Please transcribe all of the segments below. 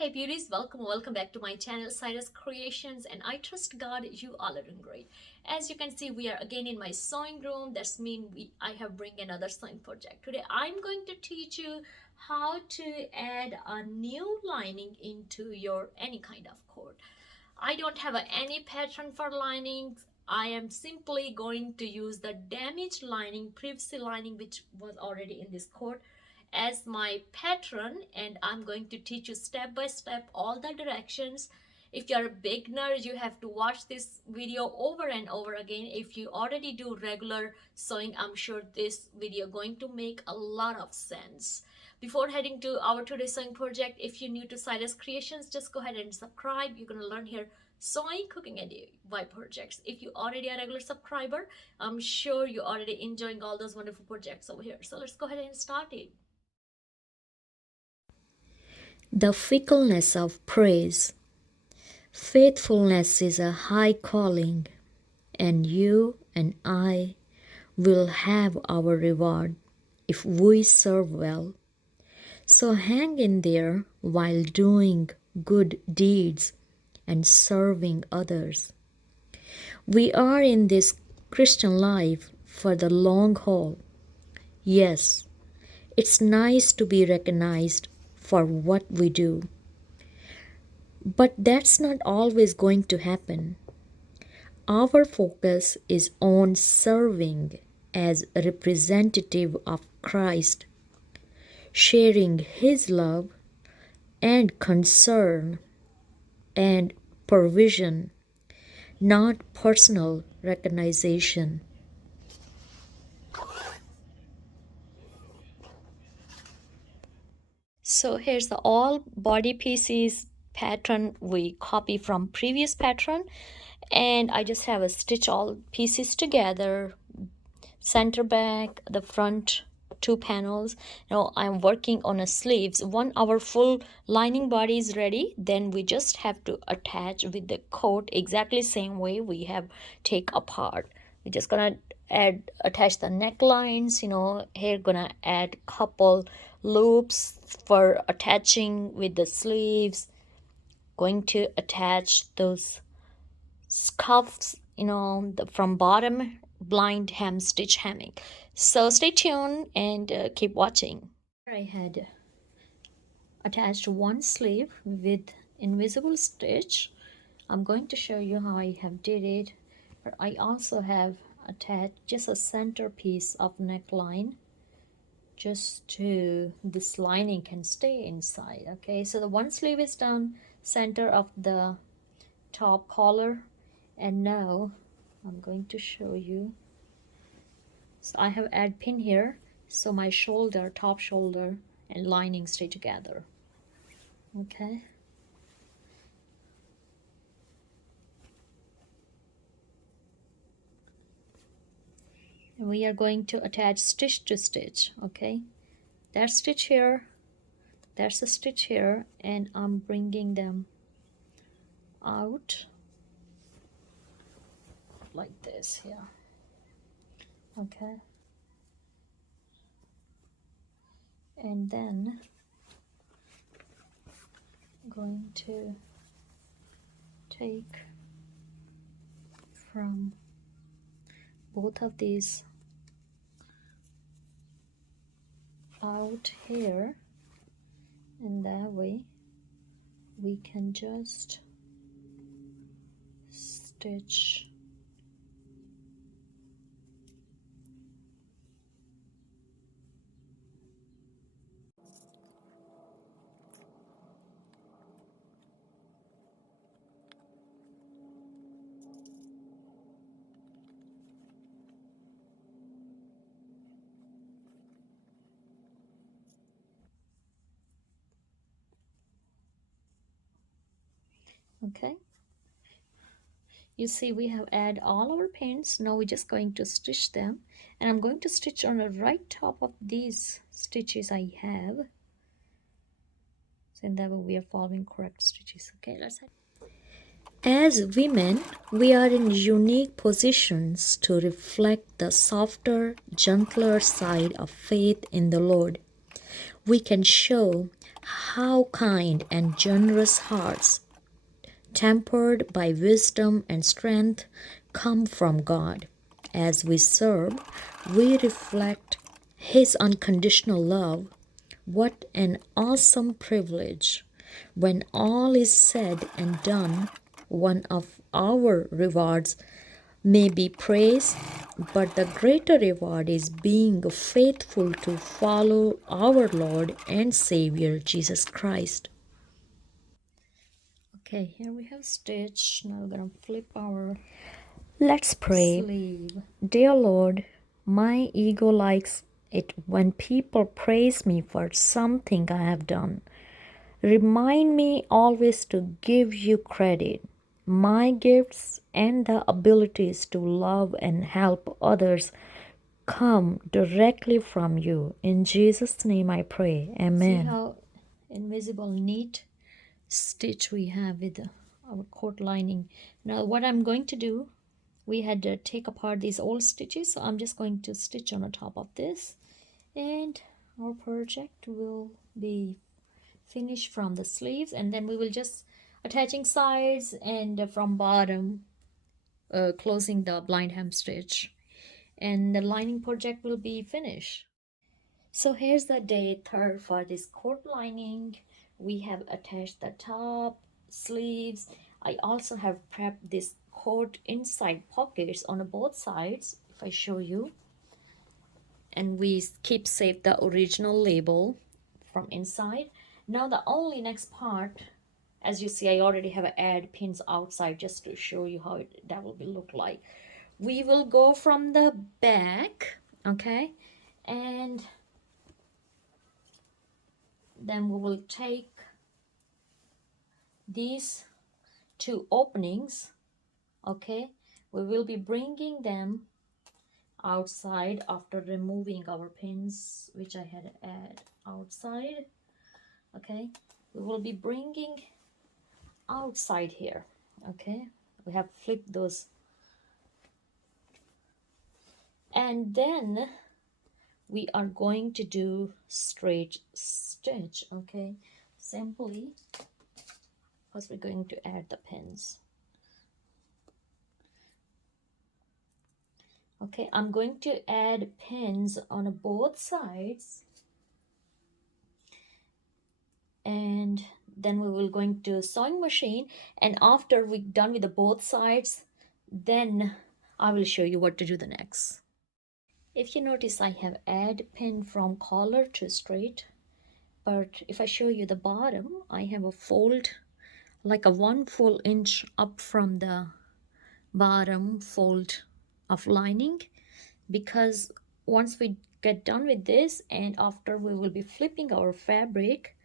Hey beauties, welcome back to my channel Cyrus Creations, and I trust God you all are doing great. As you can see, we are again in my sewing room. That's mean I have bring another sewing project. Today I'm going to teach you how to add a new lining into your any kind of coat. I don't have any pattern for linings. I am simply going to use the damaged lining, previously lining which was already in this coat as my pattern, and I'm going to teach you step by step all the directions. If you're a beginner, you have to watch this video over and over again. If you already do regular sewing, I'm sure this video going to make a lot of sense. Before heading to our today's sewing project, if you're new to Cyrus Creations, just go ahead and subscribe. You're going to learn here sewing, cooking, and DIY projects. If you already are a regular subscriber, I'm sure you're already enjoying all those wonderful projects over here. So let's go ahead and start it. The fickleness of praise. Faithfulness is a high calling, and you and I will have our reward if we serve well. So hang in there while doing good deeds and serving others. We are in this Christian life for the long haul. Yes, it's nice to be recognized for what we do. But that's not always going to happen. Our focus is on serving as a representative of Christ, sharing His love and concern and provision, not personal recognition. So here's the all body pieces pattern we copy from previous pattern, and I just have a stitch all pieces together, center back, the front two panels. Now I'm working on a sleeves. One our full lining body is ready, then we just have to attach with the coat exactly same way we have take apart. We're just gonna attach the necklines, here gonna add couple loops for attaching with the sleeves, going to attach those scuffs, from bottom, blind hem stitch hemming. So stay tuned and keep watching. I had attached one sleeve with invisible stitch. I'm going to show you how I have did it, but I also have attached just a center piece of neckline just to this lining can stay inside. Okay, so the one sleeve is done, center of the top collar, and now I'm going to show you. So I have add pin here, so my shoulder, top shoulder, and lining stay together. Okay. And we are going to attach stitch to stitch. Okay, that stitch here, there's a stitch here, and I'm bringing them out like this here. Okay, and then I'm going to take from both of these out here, and that way we can just stitch okay. You see we have add all our pins. Now we're just going to stitch them, and I'm going to stitch on the right top of these stitches I have, so in that way we are following correct stitches. Okay, let's head. As women, we are in unique positions to reflect the softer, gentler side of faith in the Lord. We can show How kind and generous hearts, tempered by wisdom and strength, come from God. As we serve, we reflect His unconditional love. What an awesome privilege! When all is said and done, one of our rewards may be praise, but the greater reward is being faithful to follow our Lord and Savior Jesus Christ. Okay, here we have stitch. Now we're gonna flip our Let's pray. sleeve. Dear Lord, my ego likes it when people praise me for something I have done. Remind me always to give you credit. My gifts and the abilities to love and help others come directly from you. In Jesus' name I pray. Amen. See how invisible neat stitch we have with our coat lining. Now what I'm going to do, we had to take apart these old stitches, so I'm just going to stitch on the top of this, and our project will be finished from the sleeves, and then we will just attaching sides and from bottom closing the blind hem stitch, and the lining project will be finished. So here's the day 3rd for this coat lining. We have attached the top, sleeves. I also have prepped this coat inside pockets on both sides, if I show you. And we keep safe the original label from inside. Now the only next part, as you see, I already have add pins outside just to show you how that will be look like. We will go from the back, okay, and then we will take these two openings, okay, we will be bringing them outside after removing our pins which I had add outside. Okay, we will be bringing outside here. Okay, we have flipped those, and then we are going to do straight stitch. Okay, simply because we're going to add the pins. Okay, I'm going to add pins on both sides, and then we will going to sewing machine, and after we're done with the both sides, then I will show you what to do the next. If you notice, I have add pin from collar to straight, but if I show you the bottom, I have a fold like a 1 full inch up from the bottom fold of lining, because once we get done with this and after we will be flipping our fabric,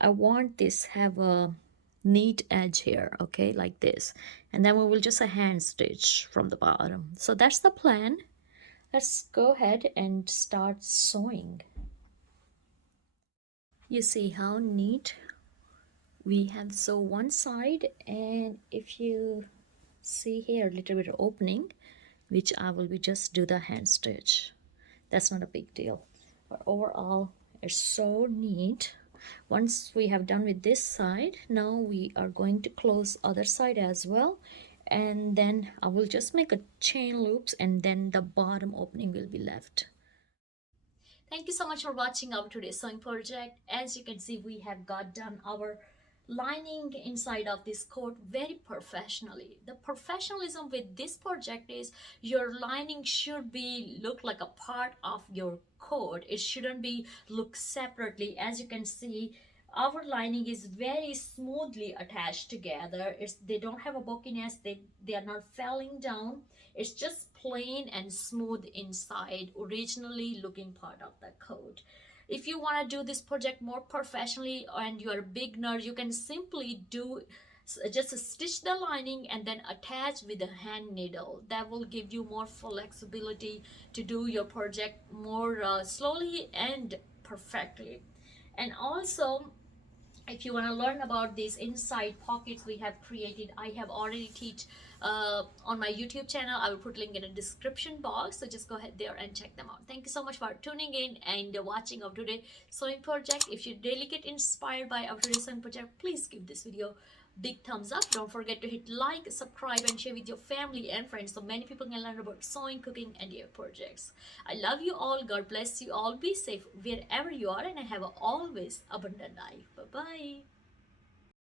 I want this have a neat edge here, okay, like this, and then we will just a hand stitch from the bottom. So that's the plan. Let's go ahead and start sewing. You see how neat we have sew one side, and if you see here a little bit of opening, which I will be just do the hand stitch. That's not a big deal, but overall it's so neat. Once we have done with this side, now we are going to close other side as well, and then I will just make a chain loops, and then the bottom opening will be left. Thank you so much for watching our today's sewing project. As you can see, we have got done our lining inside of this coat very professionally. The professionalism with this project is your lining should be look like a part of your coat. It shouldn't be look separately. As you can see, our lining is very smoothly attached together. They don't have a bulkiness, they are not falling down. It's just plain and smooth inside, originally looking part of the coat. If you want to do this project more professionally and you're a beginner, you can simply do just stitch the lining and then attach with a hand needle. That will give you more flexibility to do your project more slowly and perfectly. And also, if you want to learn about these inside pockets we have created, I have already on my YouTube channel. I will put link in the description box, so just go ahead there and check them out. Thank you so much for tuning in and watching our today sewing project. If you really get inspired by our today sewing project, please give this video big thumbs up. Don't forget to hit like, subscribe, and share with your family and friends so many people can learn about sewing, cooking, and your projects. I love you all. God bless you all. Be safe wherever you are, and I have a always abundant life. Bye bye.